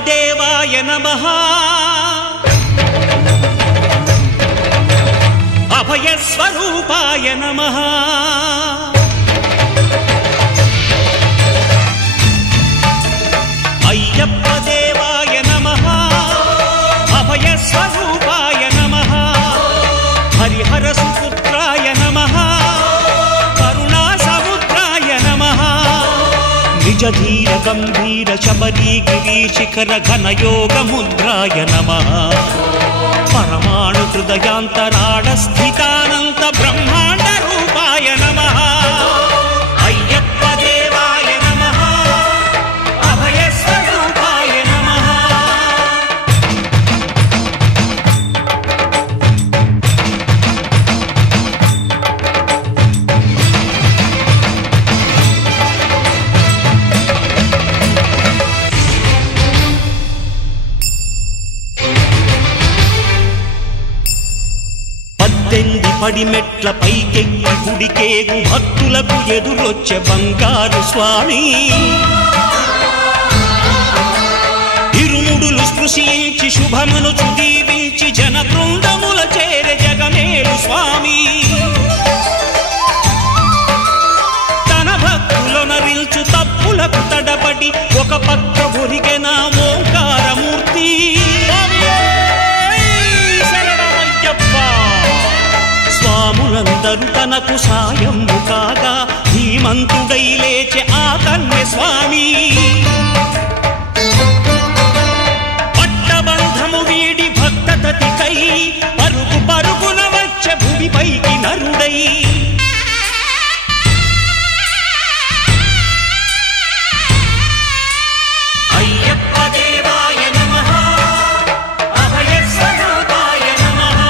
देवाय नमः अभयस्वरूपाय नमः अय्यप्प देवाय नमः अभयस्वरूपाय नमः हरिहरसुपुत्राय नमः करुणासमुद्राय नमः निजधीर गंभीर शबरी गिरीशिखर घनयोगमुद्राय नमः परमाणु हृदयांतराळ स्थितानंत ब्रह्मांड रूपाय नमः अय्यप्प देवाय नमः अभयस्वरूपाय नमः పడిమెట్ల పైకెక్కి గుడికేగు భక్తులకు ఎదురొచ్చే బంగారు స్వామి ఇరుముడులు స్పృశించి శుభమనుచు దీవించి జన బృందముల చేరే జగమేలు స్వామి తన భక్తులనరిల్చు తప్పులకు తడబడి ఒక పక్క ఒరిగెన ఓంకారమూర్తి స్వాములందరూ తనకు సాయము కాగా ధీమంతుడై లేచే ఆ కన్య స్వామి పట్టబంధము వీడి భక్తతతికై పరుగు పరుగున వచ్చే భూమిపైకి నరుడై అయ్యప్ప దేవాయ నమః అభయస్వరూపాయ నమః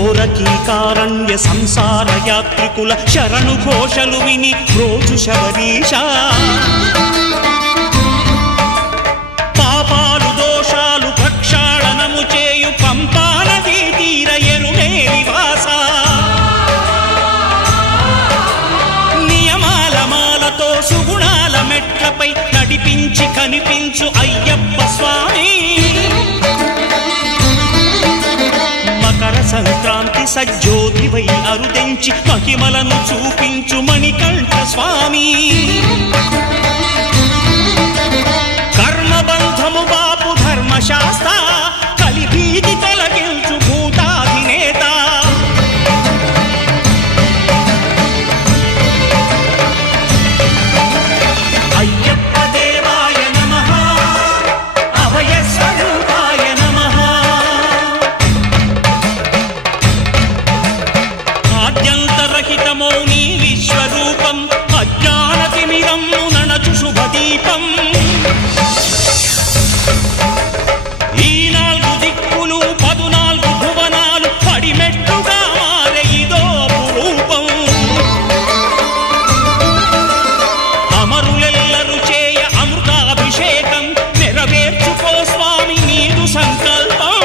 ఘోరకీకారణ్య సంసార యాత్రికుల శరణు ఘోషలు విని రోజు శబరీష పాపాలు దోషాలు ప్రక్షాళనము చేయు పంపానదీ తీర ఎరుమేలి వాస నియమాల మాలతో సుగుణాల మెట్లపై నడిపించి కనిపించు అయ్యప్ప స్వామి మకర సంక్రాంతి సజ్జోతివై అరుదించి మహిమలను చూపించు మణికంఠ స్వామి కర్మబంధము బాపు ధర్మశాస్త్ర కలిభీతి తొలగించు భూతాధినేత అయ్యప్ప దేవాయ నమః అభయస్వరూపాయ నమః ఆద్యంతరహితమో నీ విశ్వరూపం అజ్ఞానతిమిరం నణచు శుభదీపం ఈ 4 దిక్కులు 14 భువనాలు పడిమెట్టుగా మారే ఇదో రూపం అమరులెల్లరు చేయ అమృతాభిషేకం నెరవేర్చుకో స్వామి నీదు సంకల్పం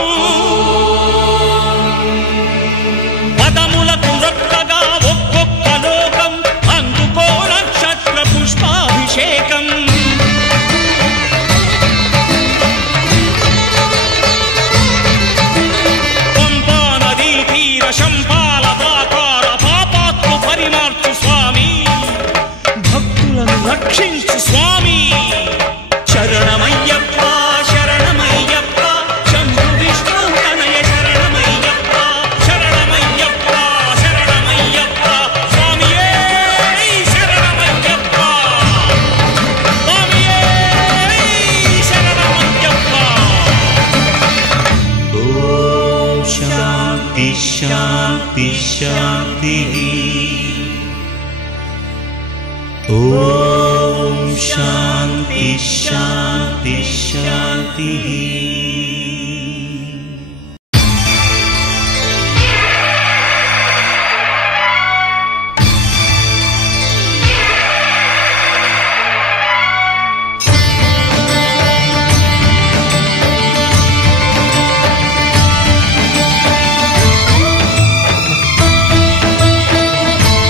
పదములకు రొక్కగా ఒక్కొక్క లోకం అందుకో నక్షత్ర పుష్పాభిషేకం పంపా నదీ తీర శంపాల దాకార పాపాత్ము పరిమార్చు స్వామి భక్తులను రక్షించు స్వామి శరణమయ్యప్ప శరణమయ్యప్ప శంభు విష్ణు తనయ శరణమయ్యప్ప శరణమయ్యప్ప శరణమయ్యప్ప స్వామియే శరణమయ్యప్ప స్వామియే శరణమయ్యప్ప ఓం శాంతి శాంతి శాంతి ఓం శాంతి శాంతి శాంతి